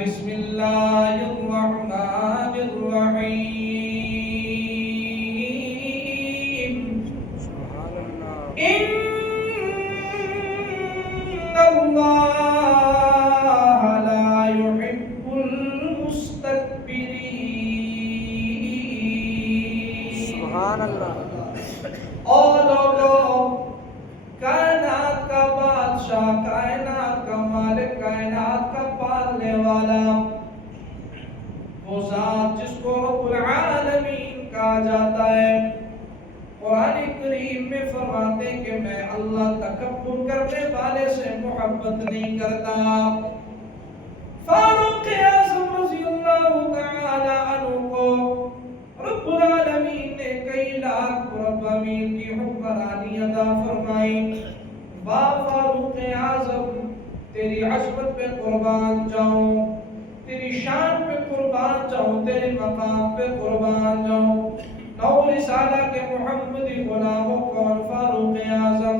بسم اللہ الرحمن الرحیم ان اللہ لا يحب المستكبرین۔ سبحان اللہ۔ اور لوگوں، کائنات کا بادشاہ، کائنات کا مالک، کائنات کا پالنے والا، وہ ذات جس کو رب العالمین کہا جاتا ہے، قرآن کریم میں فرماتے ہیں کہ میں اللہ تکبر کرنے والے سے محبت نہیں کرتا۔ فاروق اعظم رضی اللہ تعالی عنہ کو رب العالمین نے کئی لاکھ مربع میل کی حکمرانی عطا فرمائی۔ با فاروق اعظم، تیری عظمت پہ قربان جاؤں، تیری شان پہ قربان جاؤں، تیرے مقام پہ قربان جاؤں۔ نو رسالہ کے محمدی غلاموں کون؟ فاروق اعظم۔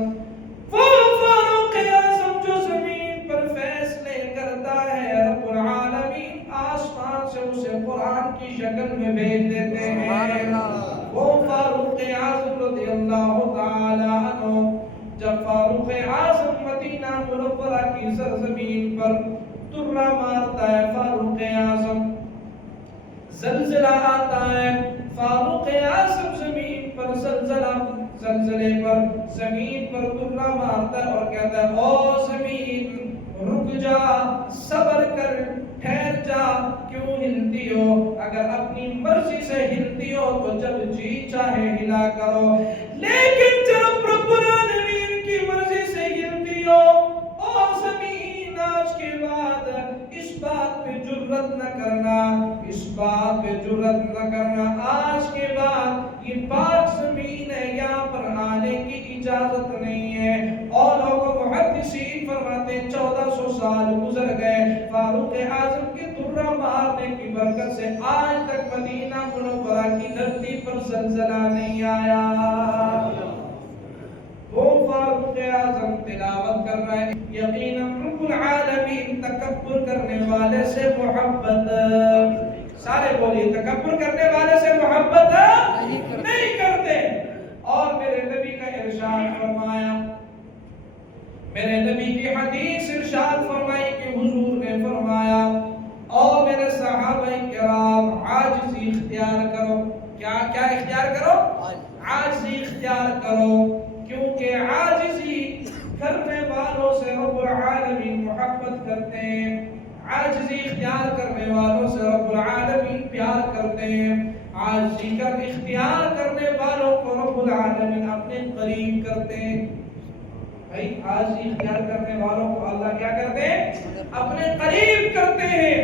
وہ فاروق اعظم جو زمین پر فیصلے کرتا ہے، رب العالمین آسمان سے اسے قرآن کی شکل میں بھیج دیتے ہیں۔ وہ فاروق اعظم رضی اللہ تعالی عنہ، جب فاروق اعظم مدینہ منورہ کی سرزمین پر درہ مارتا ہے، فاروق اعظم زلزلہ آتا ہے، فاروق اعظم زمین پر زلزلے پر زمین پر درہ مارتا ہے اور کہتا ہے او زمین رک جا، صبر کر، ٹھہر جا، کیوں ہلتی ہو؟ اگر اپنی مرضی سے ہلتی ہو تو جب جی چاہے ہلا کرو، لیکن جب رب العالمین کی مرضی سے ہلتی ہو، او زمین آج کے بعد اس بات پہ جرت نہ کرنا، اس بات پہ جرت نہ کرنا، آج کے بعد یہ پاک زمین ہے، یہاں پر آنے کی اجازت نہیں ہے۔ اور لوگوں محدثین فرماتے ہیں 1400 سال گزر گئے، فاروق اعظم کے درہ مارنے کی برکت سے آج تک مدینہ منورہ کی دھرتی پر زلزلہ نہیں آیا۔ وہ فاروق اعظم تلاوت کر رہے ہیں، یقیناً رب العالمین تکبر کرنے والے سے محبت، سارے بولیے تکبر کرنے والے سے محبت نہیں کرتے۔ اور میرے نبی کا ارشاد فرمایا، میرے نبی کی حدیث ارشاد فرمائی کہ حضور نے فرمایا اور میرے صحابہ کرام عاجزی اختیار کرو۔ کیا اختیار کرو؟ عاجزی اختیار کرو، کیونکہ عاجزی کرنے والوں سے رب العالمین محبت کرتے ہیں، عاجزی اختیار کرنے والوں سے رب العالمین پیار کرتے ہیں، عاجزی کر اختیار کرنے والوں کو رب العالمین اپنے قریب کرتے ہیں۔ بھائی عاجزی اختیار کرنے والوں کو اللہ کیا کرتے ہیں؟ اپنے قریب کرتے ہیں۔